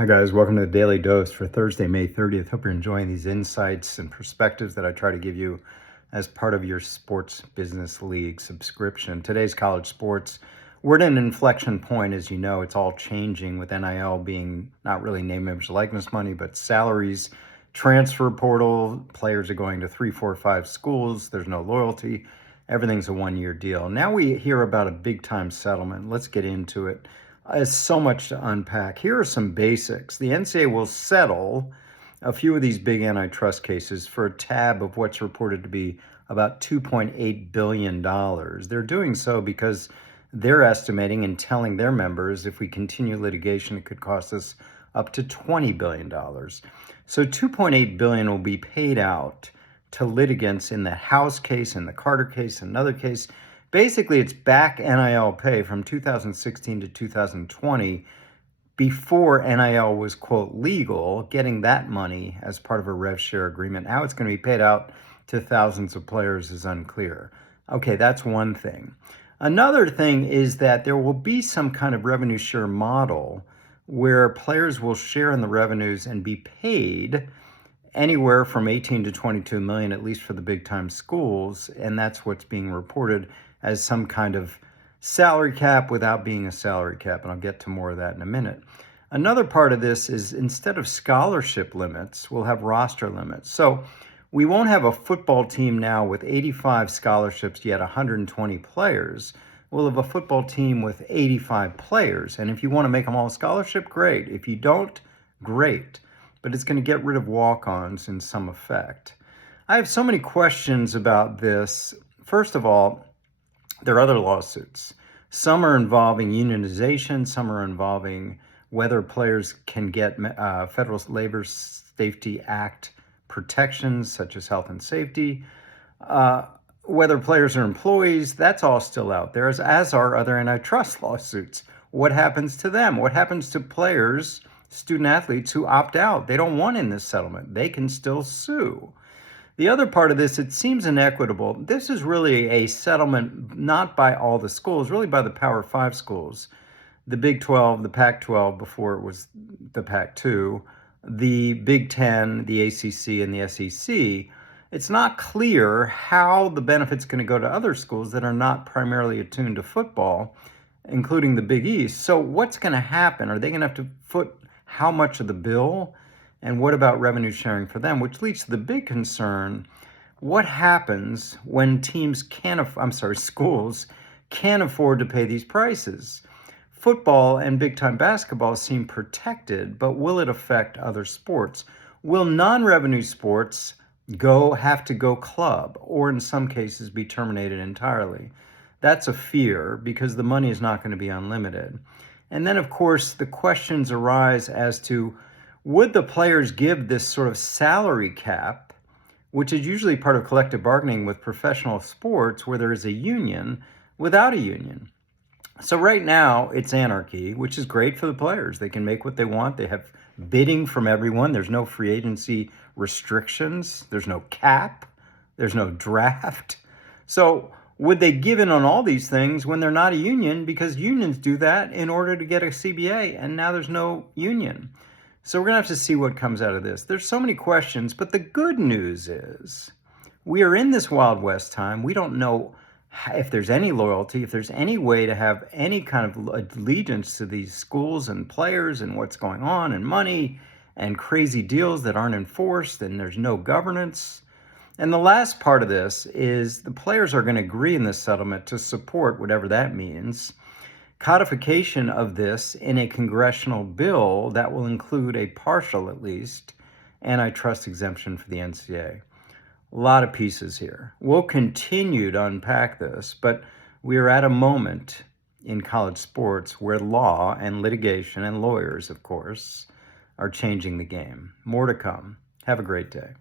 Hi guys, welcome to the Daily Dose for Thursday, May 30th. Hope you're enjoying these insights and perspectives that I try to give you as part of your Sports Business League subscription. Today's college sports, we're at an inflection point. As you know, it's all changing with NIL being not really name, image, likeness money, but salaries, transfer portal, players are going to 3, 4, 5 schools. There's no loyalty. Everything's a one-year deal. Now we hear about a big-time settlement. Let's get into it. There's so much to unpack. Here are some basics. The NCAA will settle a few of these big antitrust cases for a tab of what's reported to be about $2.8 billion. They're doing so because they're estimating and telling their members if we continue litigation, it could cost us up to $20 billion. So $2.8 billion will be paid out to litigants in the House case, in the Carter case, another case. Basically, it's back NIL pay from 2016 to 2020 before NIL was, quote, legal, getting that money as part of a rev share agreement. How it's going to be paid out to thousands of players is unclear. Okay, that's one thing. Another thing is that there will be some kind of revenue share model where players will share in the revenues and be paid anywhere from 18 to 22 million, at least for the big time schools. And that's what's being reported as some kind of salary cap without being a salary cap. And I'll get to more of that in a minute. Another part of this is instead of scholarship limits, we'll have roster limits. So we won't have a football team now with 85 scholarships, yet 120 players. We'll have a football team with 85 players. And if you want to make them all scholarship, great. If you don't, great. But it's going to get rid of walk-ons in some effect. I have so many questions about this. First of all, there are other lawsuits. Some are involving unionization. Some are involving whether players can get Federal Labor Safety Act protections, such as health and safety. Whether players are employees, that's all still out there, as are other antitrust lawsuits. What happens to them? What happens to players, student athletes who opt out? They don't want in this settlement. They can still sue. The other part of this, it seems inequitable. This is really a settlement not by all the schools, really by the Power 5 schools. The Big 12, the Pac-12 before it was the Pac-2, the Big 10, the ACC, and the SEC. It's not clear how the benefit's going to go to other schools that are not primarily attuned to football, including the Big East. So what's going to happen? Are they going to have to foot how much of the bill? And what about revenue sharing for them? Which leads to the big concern. What happens when schools can't afford to pay these prices? Football and big-time basketball seem protected, but will it affect other sports? Will non-revenue sports have to go club, or in some cases be terminated entirely? That's a fear because the money is not going to be unlimited. And then, of course, the questions arise as to would the players give this sort of salary cap, which is usually part of collective bargaining with professional sports where there is a union, without a union? So right now it's anarchy, which is great for the players. They can make what they want. They have bidding from everyone. There's no free agency restrictions. There's no cap. There's no draft. So would they give in on all these things when they're not a union? Because unions do that in order to get a CBA, and now there's no union. So we're going to have to see what comes out of this. There's so many questions, but the good news is we are in this Wild West time. We don't know if there's any loyalty, if there's any way to have any kind of allegiance to these schools and players and what's going on and money and crazy deals that aren't enforced, and there's no governance. And the last part of this is the players are going to agree in this settlement to support whatever that means. Codification of this in a congressional bill that will include a partial, at least, antitrust exemption for the NCAA. A lot of pieces here. We'll continue to unpack this, but we are at a moment in college sports where law and litigation and lawyers, of course, are changing the game. More to come. Have a great day.